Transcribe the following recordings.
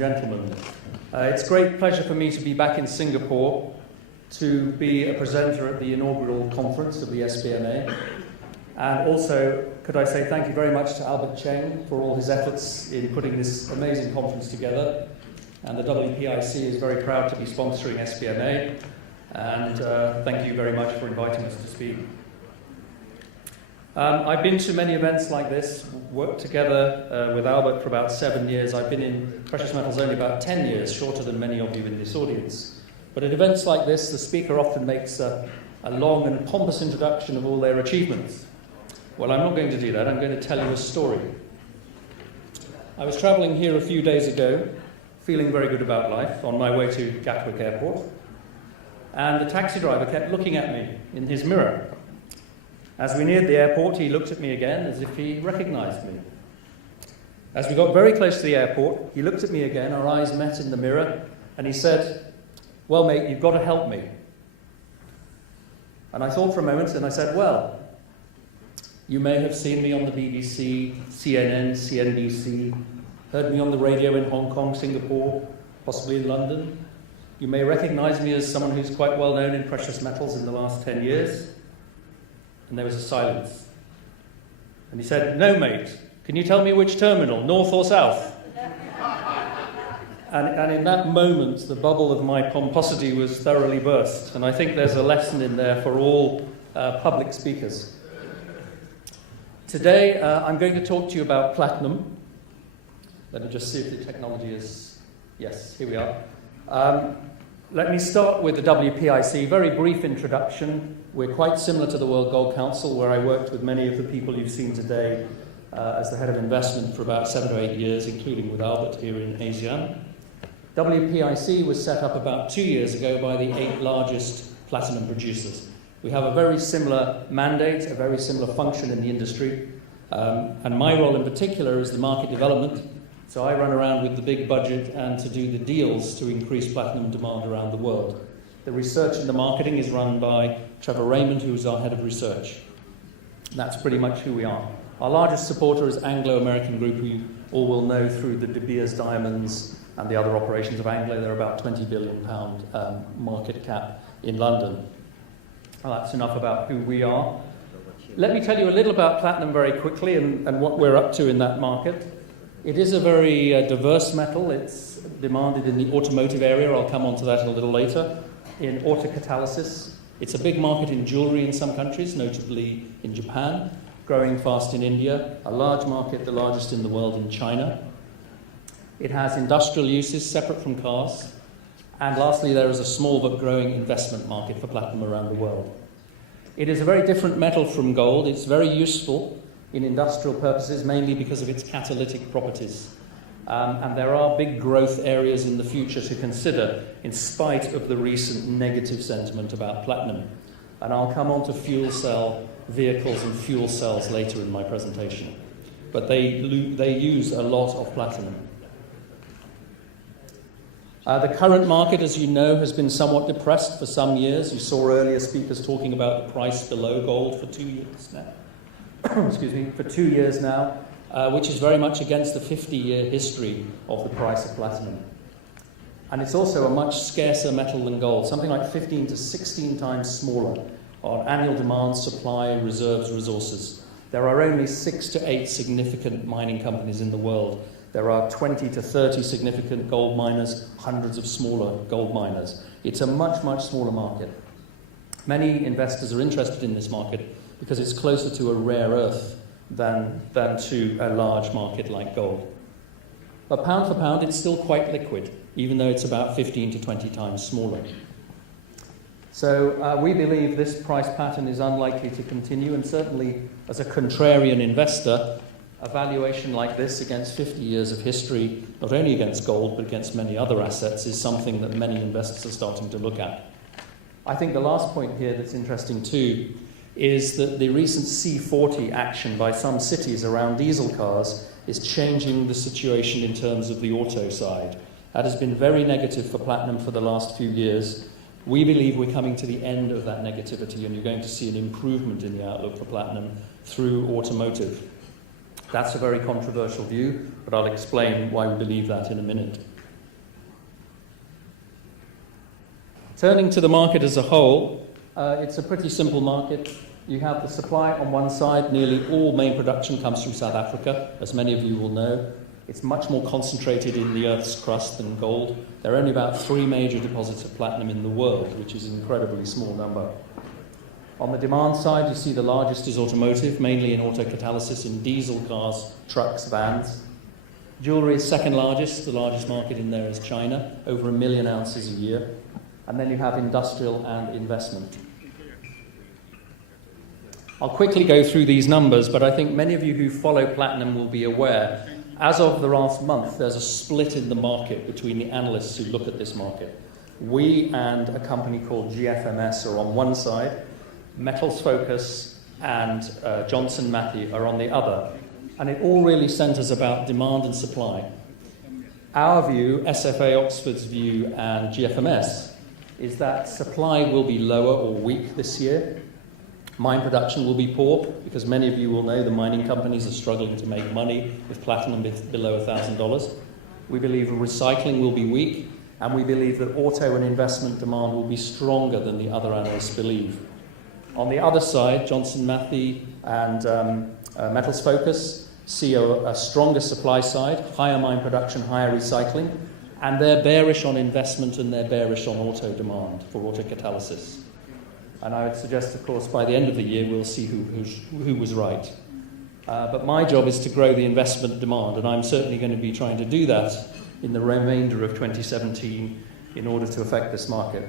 and gentlemen. It's a great pleasure for me to be back in Singapore to be a presenter at the inaugural conference of the SBMA. And also, could I say thank you very much to Albert Cheng for all his efforts in putting this amazing conference together. And the WPIC is very proud to be sponsoring SBMA. And thank you very much for inviting us to speak. I've been to many events like this, worked together with Albert for about 7 years. I've been in precious metals only about 10 years, shorter than many of you in this audience. But at events like this, the speaker often makes a long and pompous introduction of all their achievements. Well, I'm not going to do that. I'm going to tell you a story. I was travelling here a few days ago, feeling very good about life, on my way to Gatwick Airport. And the taxi driver kept looking at me in his mirror. As we neared the airport, he looked at me again as if he recognised me. As we got very close to the airport, he looked at me again, our eyes met in the mirror, and he said, "Well, mate, you've got to help me." And I thought for a moment, and I said, "Well, you may have seen me on the BBC, CNN, CNBC, heard me on the radio in Hong Kong, Singapore, possibly in London. You may recognise me as someone who's quite well known in precious metals in the last 10 years. And there was a silence. And he said, "No, mate, can you tell me which terminal, north or south?" And in that moment, the bubble of my pomposity was thoroughly burst. And I think there's a lesson in there for all public speakers. Today, I'm going to talk to you about platinum. Let me just see if the technology is... Yes, here we are. Let me start with the WPIC. Very brief introduction. We're quite similar to the World Gold Council, where I worked with many of the people you've seen today as the head of investment for about 7 or 8 years, including with Albert here in ASEAN. WPIC was set up about 2 years ago by the 8 largest platinum producers. We have a very similar mandate, a very similar function in the industry, and my role in particular is the market development. So I run around with the big budget and to do the deals to increase platinum demand around the world. The research and the marketing is run by Trevor Raymond, who is our head of research. That's pretty much who we are. Our largest supporter is Anglo American Group, who you all will know through the De Beers Diamonds and the other operations of Anglo. They're about £20 billion market cap in London. Well, that's enough about who we are. Let me tell you a little about platinum very quickly and what we're up to in that market. It is a very diverse metal. It's demanded in the automotive area. I'll come on to that a little later. In autocatalysis. It's a big market in jewellery in some countries, notably in Japan. Growing fast in India. A large market, the largest in the world, in China. It has industrial uses separate from cars. And lastly, there is a small but growing investment market for platinum around the world. It is a very different metal from gold. It's very useful in industrial purposes, mainly because of its catalytic properties. And there are big growth areas in the future to consider, in spite of the recent negative sentiment about platinum. And I'll come on to fuel cell vehicles and fuel cells later in my presentation. But they use a lot of platinum. The current market, as you know, has been somewhat depressed for some years. You saw earlier speakers talking about the price below gold for 2 years now. Excuse me, for 2 years now, which is very much against the 50-year history of the price of platinum. And it's also a much scarcer metal than gold, something like 15 to 16 times smaller on annual demand, supply, reserves, resources. There are only 6 to 8 significant mining companies in the world. There are 20 to 30 significant gold miners, hundreds of smaller gold miners. It's a much, much smaller market. Many investors are interested in this market because it's closer to a rare earth than to a large market like gold. But pound for pound, it's still quite liquid, even though it's about 15 to 20 times smaller. So we believe this price pattern is unlikely to continue, and certainly as a contrarian investor, a valuation like this against 50 years of history, not only against gold, but against many other assets, is something that many investors are starting to look at. I think the last point here that's interesting too is that the recent C40 action by some cities around diesel cars is changing the situation in terms of the auto side. That has been very negative for platinum for the last few years. We believe we're coming to the end of that negativity, and you're going to see an improvement in the outlook for platinum through automotive. That's a very controversial view, but I'll explain why we believe that in a minute. Turning to the market as a whole, it's a pretty simple market. You have the supply on one side. Nearly all main production comes from South Africa, as many of you will know. It's much more concentrated in the Earth's crust than gold. There are only about 3 major deposits of platinum in the world, which is an incredibly small number. On the demand side, you see the largest is automotive, mainly in autocatalysis in diesel cars, trucks, vans. Jewellery is second largest. The largest market in there is China, over 1 million ounces a year. And then you have industrial and investment. I'll quickly go through these numbers, but I think many of you who follow platinum will be aware, as of the last month, there's a split in the market between the analysts who look at this market. We and a company called GFMS are on one side, Metals Focus and Johnson Matthey are on the other. And it all really centres about demand and supply. Our view, SFA Oxford's view and GFMS, is that supply will be lower or weak this year. Mine production will be poor, because many of you will know the mining companies are struggling to make money with platinum below $1,000. We believe recycling will be weak, and we believe that auto and investment demand will be stronger than the other analysts believe. On the other side, Johnson Matthey and Metals Focus see a stronger supply side, higher mine production, higher recycling, and they're bearish on investment and they're bearish on auto demand for autocatalysis. And I would suggest, of course, by the end of the year, we'll see who was right. But my job is to grow the investment demand, and I'm certainly going to be trying to do that in the remainder of 2017 in order to affect this market.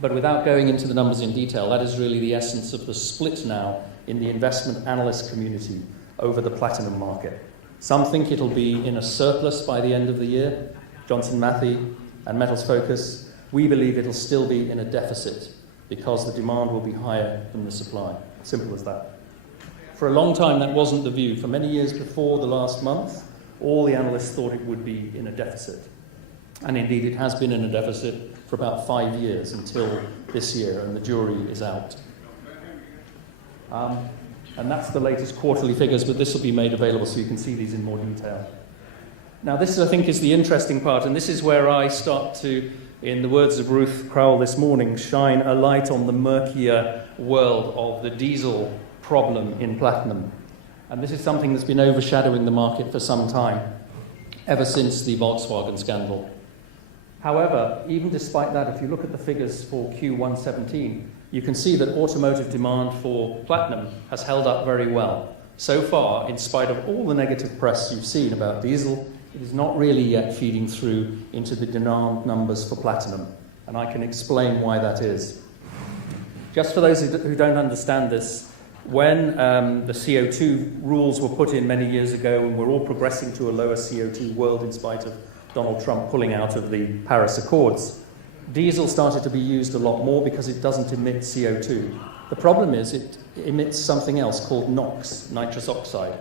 But without going into the numbers in detail, that is really the essence of the split now in the investment analyst community over the platinum market. Some think it'll be in a surplus by the end of the year, Johnson Matthey and Metals Focus. We believe it'll still be in a deficit because the demand will be higher than the supply. Simple as that. For a long time, that wasn't the view. For many years before the last month, all the analysts thought it would be in a deficit. And indeed, it has been in a deficit for about 5 years until this year, and the jury is out. And that's the latest quarterly figures, but this will be made available so you can see these in more detail. Now, this, I think, is the interesting part, and this is where I start to, in the words of Ruth Crowell this morning, shine a light on the murkier world of the diesel problem in platinum. And this is something that's been overshadowing the market for some time, ever since the Volkswagen scandal. However, even despite that, if you look at the figures for Q1 17, you can see that automotive demand for platinum has held up very well. So far, in spite of all the negative press you've seen about diesel, it is not really yet feeding through into the demand numbers for platinum. And I can explain why that is. Just for those who don't understand this, when the CO2 rules were put in many years ago and we're all progressing to a lower CO2 world in spite of Donald Trump pulling out of the Paris Accords, diesel started to be used a lot more because it doesn't emit CO2. The problem is it emits something else called NOx, nitrous oxide.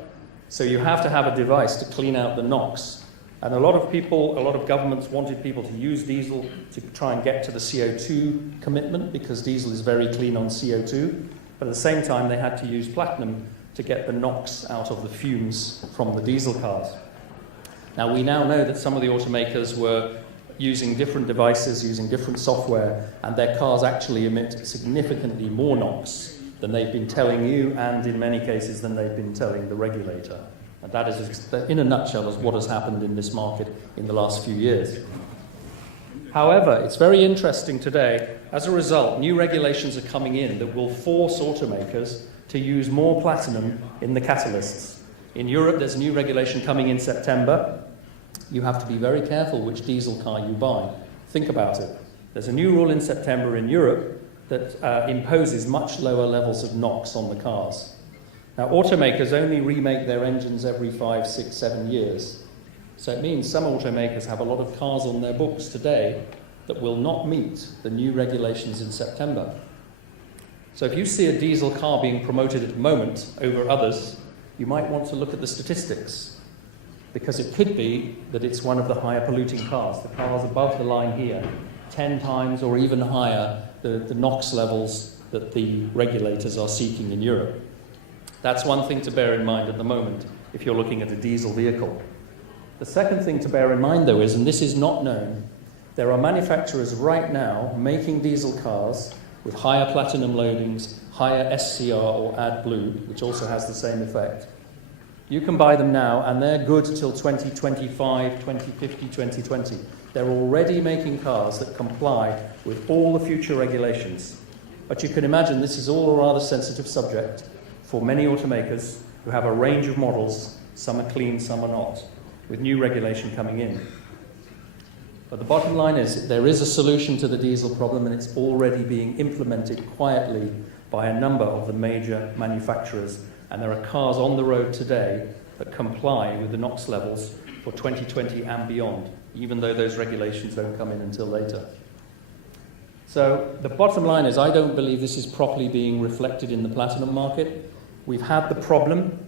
So you have to have a device to clean out the NOx. And a lot of governments wanted people to use diesel to try and get to the CO2 commitment because diesel is very clean on CO2. But at the same time, they had to use platinum to get the NOx out of the fumes from the diesel cars. Now, we now know that some of the automakers were using different devices, using different software, and their cars actually emit significantly more NOx than they've been telling you, and in many cases than they've been telling the regulator. And that is, in a nutshell, is what has happened in this market in the last few years. However, it's very interesting today. As a result, new regulations are coming in that will force automakers to use more platinum in the catalysts. In Europe, there's a new regulation coming in September. You have to be very careful which diesel car you buy. Think about it. There's a new rule in September in Europe that imposes much lower levels of NOx on the cars. Now, automakers only remake their engines every 5, 6, 7 years. So it means some automakers have a lot of cars on their books today that will not meet the new regulations in September. So if you see a diesel car being promoted at the moment over others, you might want to look at the statistics, because it could be that it's one of the higher polluting cars, the cars above the line here, 10 times or even higher the NOx levels that the regulators are seeking in Europe. That's one thing to bear in mind at the moment if you're looking at a diesel vehicle. The second thing to bear in mind, though, is, and this is not known, There are manufacturers right now making diesel cars with higher platinum loadings, higher SCR or AdBlue, which also has the same effect. You can buy them now, and they're good till 2025, 2050, 2020. They're already making cars that comply with all the future regulations. But you can imagine this is all a rather sensitive subject for many automakers who have a range of models. Some are clean, some are not, with new regulation coming in. But the bottom line is there is a solution to the diesel problem, and it's already being implemented quietly by a number of the major manufacturers. And there are cars on the road today that comply with the NOx levels for 2020 and beyond, even though those regulations don't come in until later. So the bottom line is I don't believe this is properly being reflected in the platinum market. We've had the problem,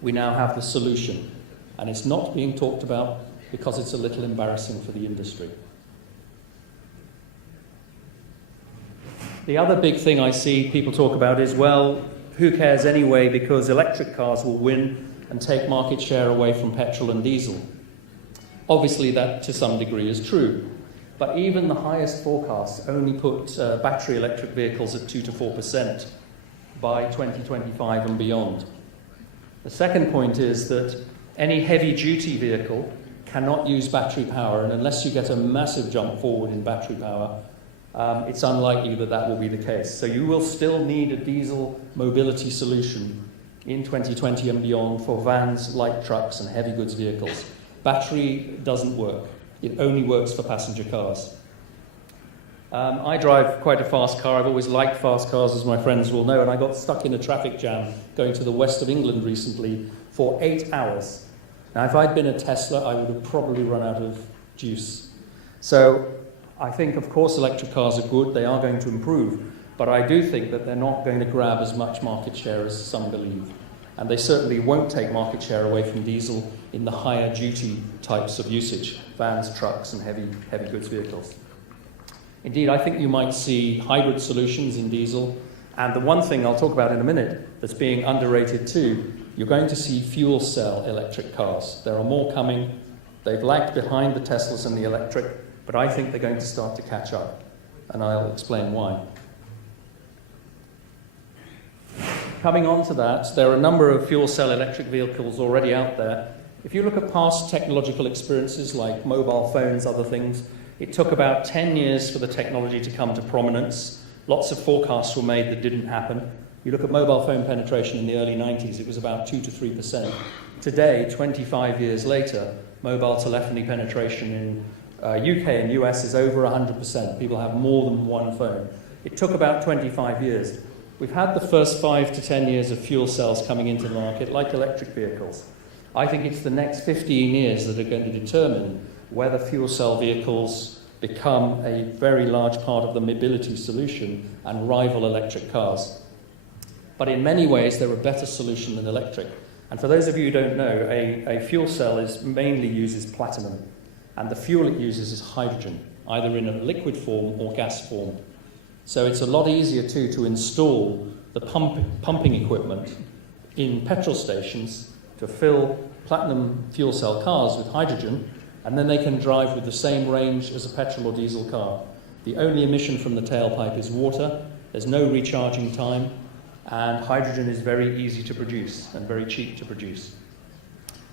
we now have the solution. And it's not being talked about because it's a little embarrassing for the industry. The other big thing I see people talk about is, well, who cares anyway, because electric cars will win and take market share away from petrol and diesel. Obviously that to some degree is true, but even the highest forecasts only put battery electric vehicles at 2 to 4% by 2025 and beyond. The second point is that any heavy-duty vehicle cannot use battery power, and unless you get a massive jump forward in battery power, it's unlikely that that will be the case. So you will still need a diesel mobility solution in 2020 and beyond for vans, light trucks, and heavy goods vehicles. Battery doesn't work. It only works for passenger cars. I drive quite a fast car. I've always liked fast cars, as my friends will know, and I got stuck in a traffic jam going to the west of England recently for 8 hours. Now, if I'd been a Tesla, I would have probably run out of juice. So I think, of course, electric cars are good. They are going to improve. But I do think that they're not going to grab as much market share as some believe. And they certainly won't take market share away from diesel in the higher duty types of usage, vans, trucks, and heavy goods vehicles. Indeed, I think you might see hybrid solutions in diesel. And the one thing I'll talk about in a minute that's being underrated too, you're going to see fuel cell electric cars. There are more coming. They've lagged behind the Teslas and the electric, but I think they're going to start to catch up. And I'll explain why. Coming on to that, there are a number of fuel cell electric vehicles already out there. If you look at past technological experiences like mobile phones, other things, it took about 10 years for the technology to come to prominence. Lots of forecasts were made that didn't happen. You look at mobile phone penetration in the early 90s, it was about 2 to 3%. Today, 25 years later, mobile telephony penetration in UK and US is over 100%. People have more than one phone. It took about 25 years. We've had the first 5 to 10 years of fuel cells coming into the market, like electric vehicles. I think it's the next 15 years that are going to determine whether fuel cell vehicles become a very large part of the mobility solution and rival electric cars. But in many ways, they're a better solution than electric. And for those of you who don't know, a fuel cell mainly uses platinum, and the fuel it uses is hydrogen, either in a liquid form or gas form. So it's a lot easier, too, to install the pumping equipment in petrol stations to fill platinum fuel cell cars with hydrogen, and then they can drive with the same range as a petrol or diesel car. The only emission from the tailpipe is water, there's no recharging time, and hydrogen is very easy to produce and very cheap to produce.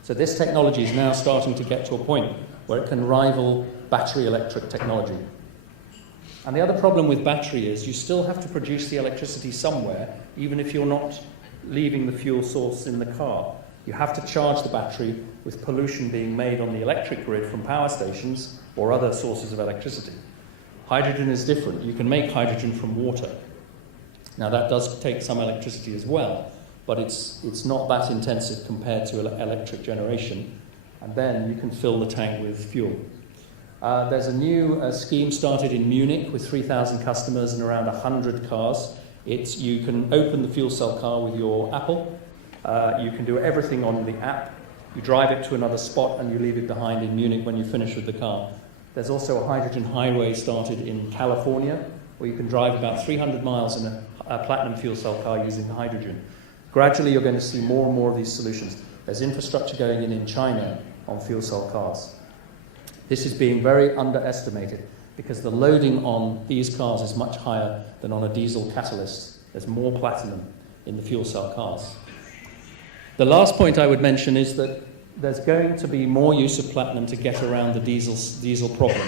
So this technology is now starting to get to a point where it can rival battery electric technology. And the other problem with battery is you still have to produce the electricity somewhere, even if you're not leaving the fuel source in the car. You have to charge the battery with pollution being made on the electric grid from power stations or other sources of electricity. Hydrogen is different. You can make hydrogen from water. Now that does take some electricity as well, but it's not that intensive compared to electric generation. And then you can fill the tank with fuel. There's a new scheme started in Munich with 3,000 customers and around 100 cars. You can open the fuel cell car with your Apple. You can do everything on the app. You drive it to another spot and you leave it behind in Munich when you finish with the car. There's also a hydrogen highway started in California where you can drive about 300 miles in a platinum fuel cell car using hydrogen. Gradually you're going to see more and more of these solutions. There's infrastructure going in China on fuel cell cars. This is being very underestimated because the loading on these cars is much higher than on a diesel catalyst. There's more platinum in the fuel cell cars. The last point I would mention is that there's going to be more use of platinum to get around the diesel problem.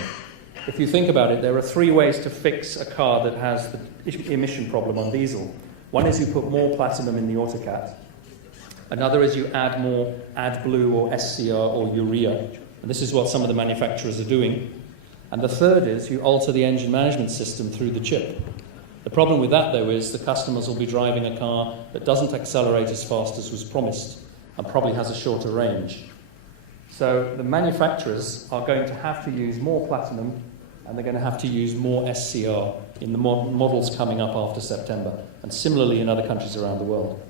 If you think about it, there are 3 ways to fix a car that has the emission problem on diesel. One is you put more platinum in the autocat. Another is you add more AdBlue or SCR or urea. And this is what some of the manufacturers are doing. And the third is you alter the engine management system through the chip. The problem with that, though, is the customers will be driving a car that doesn't accelerate as fast as was promised and probably has a shorter range. So the manufacturers are going to have to use more platinum and they're going to have to use more SCR in the models coming up after September, and similarly in other countries around the world.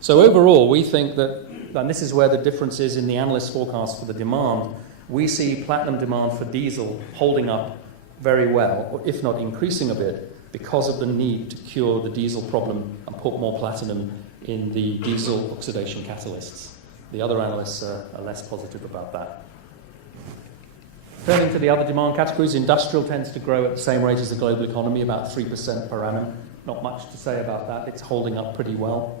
So overall, we think that, and this is where the difference is in the analyst forecast for the demand, we see platinum demand for diesel holding up very well, or if not increasing a bit, because of the need to cure the diesel problem and put more platinum in the diesel oxidation catalysts. The other analysts are less positive about that. Turning to the other demand categories, industrial tends to grow at the same rate as the global economy, about 3% per annum. Not much to say about that. It's holding up pretty well.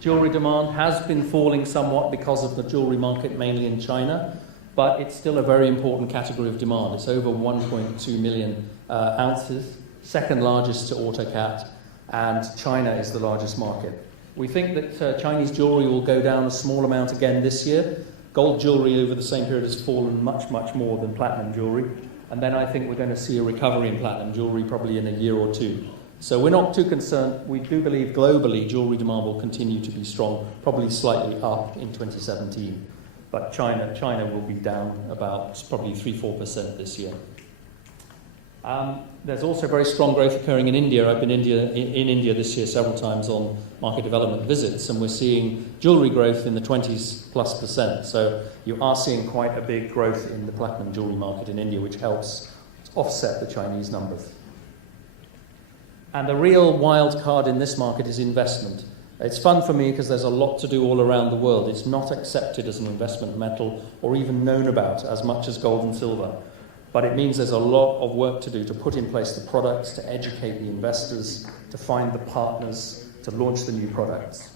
Jewellery demand has been falling somewhat because of the jewellery market, mainly in China, but it's still a very important category of demand. It's over 1.2 million ounces, second largest to AutoCat, and China is the largest market. We think that Chinese jewellery will go down a small amount again this year. Gold jewellery over the same period has fallen much, much more than platinum jewellery. And then I think we're going to see a recovery in platinum jewellery probably in a year or two. So we're not too concerned. We do believe globally jewellery demand will continue to be strong, probably slightly up in 2017. But China will be down about probably 3-4% this year. There's also very strong growth occurring in India. I've been in India this year several times on market development visits, and we're seeing jewellery growth in the 20+%. So you are seeing quite a big growth in the platinum jewellery market in India, which helps offset the Chinese numbers. And the real wild card in this market is investment. It's fun for me because there's a lot to do all around the world. It's not accepted as an investment metal or even known about as much as gold and silver. But it means there's a lot of work to do to put in place the products, to educate the investors, to find the partners, to launch the new products.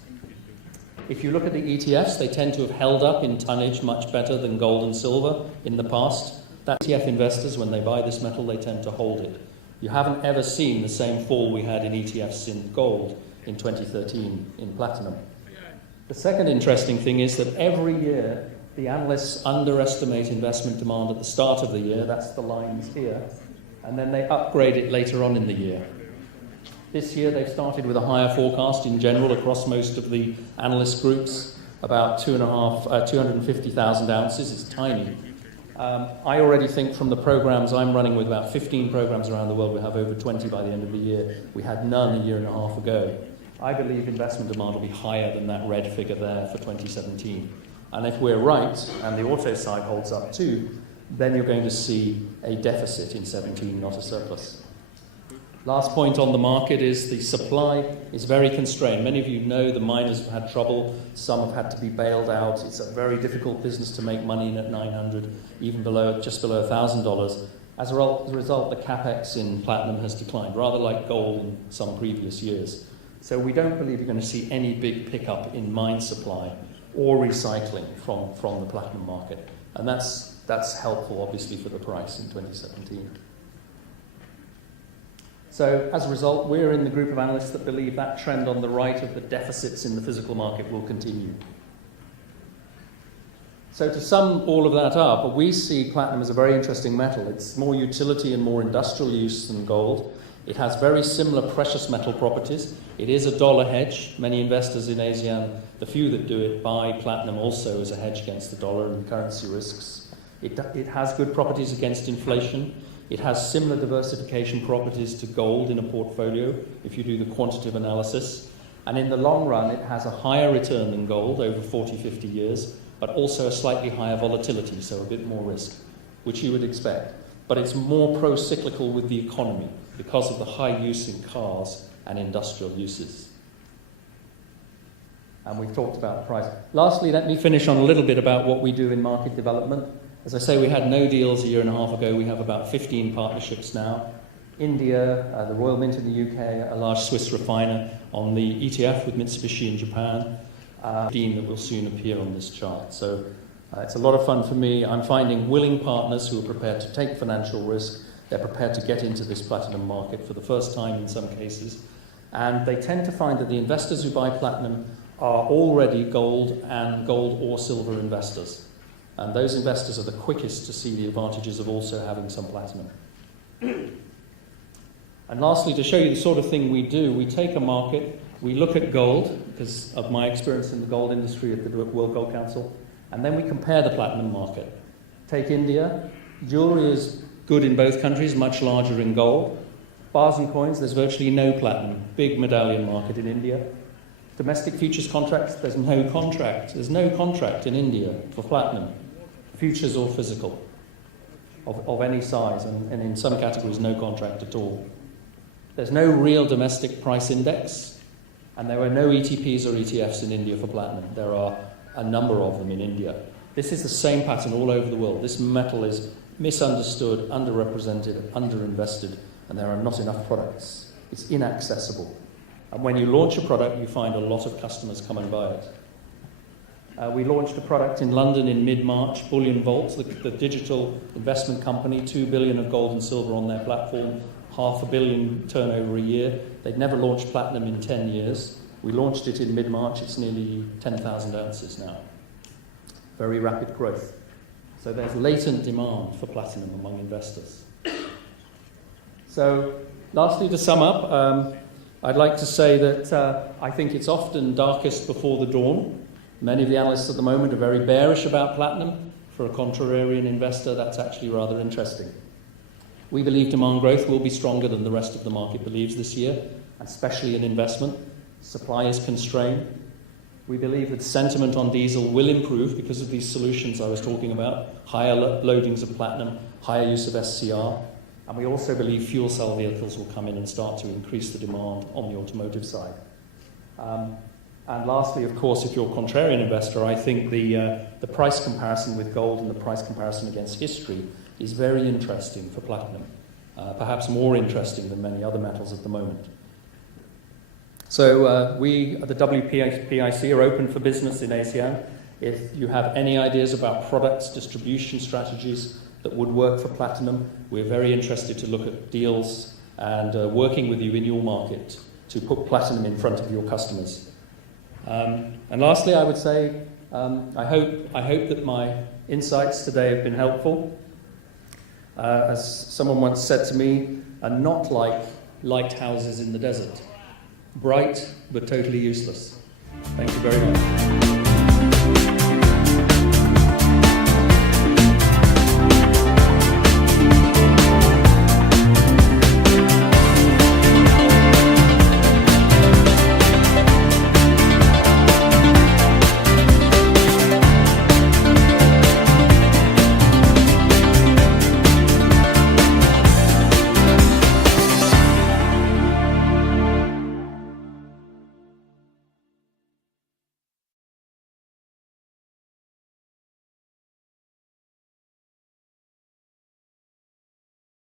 If you look at the ETFs, they tend to have held up in tonnage much better than gold and silver in the past. That ETF investors, when they buy this metal, they tend to hold it. You haven't ever seen the same fall we had in ETFs in gold in 2013 in platinum. The second interesting thing is that every year the analysts underestimate investment demand at the start of the year, that's the lines here, and then they upgrade it later on in the year. This year they've started with a higher forecast in general across most of the analyst groups, about 250,000 ounces. It's tiny. I already think from the programs I'm running with, about 15 programs around the world, we'll have over 20 by the end of the year. We had none a year and a half ago. I believe investment demand will be higher than that red figure there for 2017. And if we're right, and the auto side holds up too, then you're going to see a deficit in 17, not a surplus. Last point on the market is the supply is very constrained. Many of you know the miners have had trouble. Some have had to be bailed out. It's a very difficult business to make money in at 900, even just below $1,000. As a result, the capex in platinum has declined, rather like gold in some previous years. So we don't believe you're going to see any big pickup in mine supply or recycling from the platinum market. And that's helpful, obviously, for the price in 2017. So, as a result, we're in the group of analysts that believe that trend on the right of the deficits in the physical market will continue. So to sum all of that up, we see platinum as a very interesting metal. It's more utility and more industrial use than gold. It has very similar precious metal properties. It is a dollar hedge. Many investors in ASEAN, the few that do it, buy platinum also as a hedge against the dollar and currency risks. It has good properties against inflation. It has similar diversification properties to gold in a portfolio, if you do the quantitative analysis. And in the long run, it has a higher return than gold over 40, 50 years, but also a slightly higher volatility, so a bit more risk, which you would expect. But it's more pro-cyclical with the economy because of the high use in cars and industrial uses. And we've talked about the price. Lastly, let me finish on a little bit about what we do in market development. As I say, we had no deals a year and a half ago. We have about 15 partnerships now. India, the Royal Mint in the UK, a large Swiss refiner on the ETF with Mitsubishi in Japan, 15 that will soon appear on this chart. So it's a lot of fun for me. I'm finding willing partners who are prepared to take financial risk. They're prepared to get into this platinum market for the first time in some cases. And they tend to find that the investors who buy platinum are already gold and gold or silver investors. And those investors are the quickest to see the advantages of also having some platinum. And lastly, to show you the sort of thing we do, we take a market, we look at gold, because of my experience in the gold industry at the World Gold Council, and then we compare the platinum market. Take India. Jewelry is good in both countries, much larger in gold. Bars and coins, there's virtually no platinum. Big medallion market in India. Domestic futures contracts, there's no contract. There's no contract in India for platinum, futures or physical, of any size, and in some categories, no contract at all. There's no real domestic price index, and there are no ETPs or ETFs in India for platinum. There are a number of them in India. This is the same pattern all over the world. This metal is misunderstood, underrepresented, underinvested, and there are not enough products. It's inaccessible. And when you launch a product, you find a lot of customers come and buy it. We launched a product in London in mid-March, Bullion Vault, the digital investment company, 2 billion of gold and silver on their platform, $500 million turnover a year. They'd never launched platinum in 10 years. We launched it in mid-March. It's nearly 10,000 ounces now. Very rapid growth. So there's latent demand for platinum among investors. So lastly, to sum up, I'd like to say that I think it's often darkest before the dawn. Many of the analysts at the moment are very bearish about platinum. For a contrarian investor, that's actually rather interesting. We believe demand growth will be stronger than the rest of the market believes this year, especially in investment. Supply is constrained. We believe that sentiment on diesel will improve because of these solutions I was talking about, higher loadings of platinum, higher use of SCR. And we also believe fuel cell vehicles will come in and start to increase the demand on the automotive side. And lastly, of course, if you're a contrarian investor, I think the price comparison with gold and the price comparison against history is very interesting for platinum, perhaps more interesting than many other metals at the moment. So we at the WPIC are open for business in ASEAN. If you have any ideas about products, distribution strategies that would work for platinum, we're very interested to look at deals and working with you in your market to put platinum in front of your customers. And lastly, I would say I hope that my insights today have been helpful. As someone once said to me, are not like lighthouses in the desert. Bright, but totally useless. Thank you very much.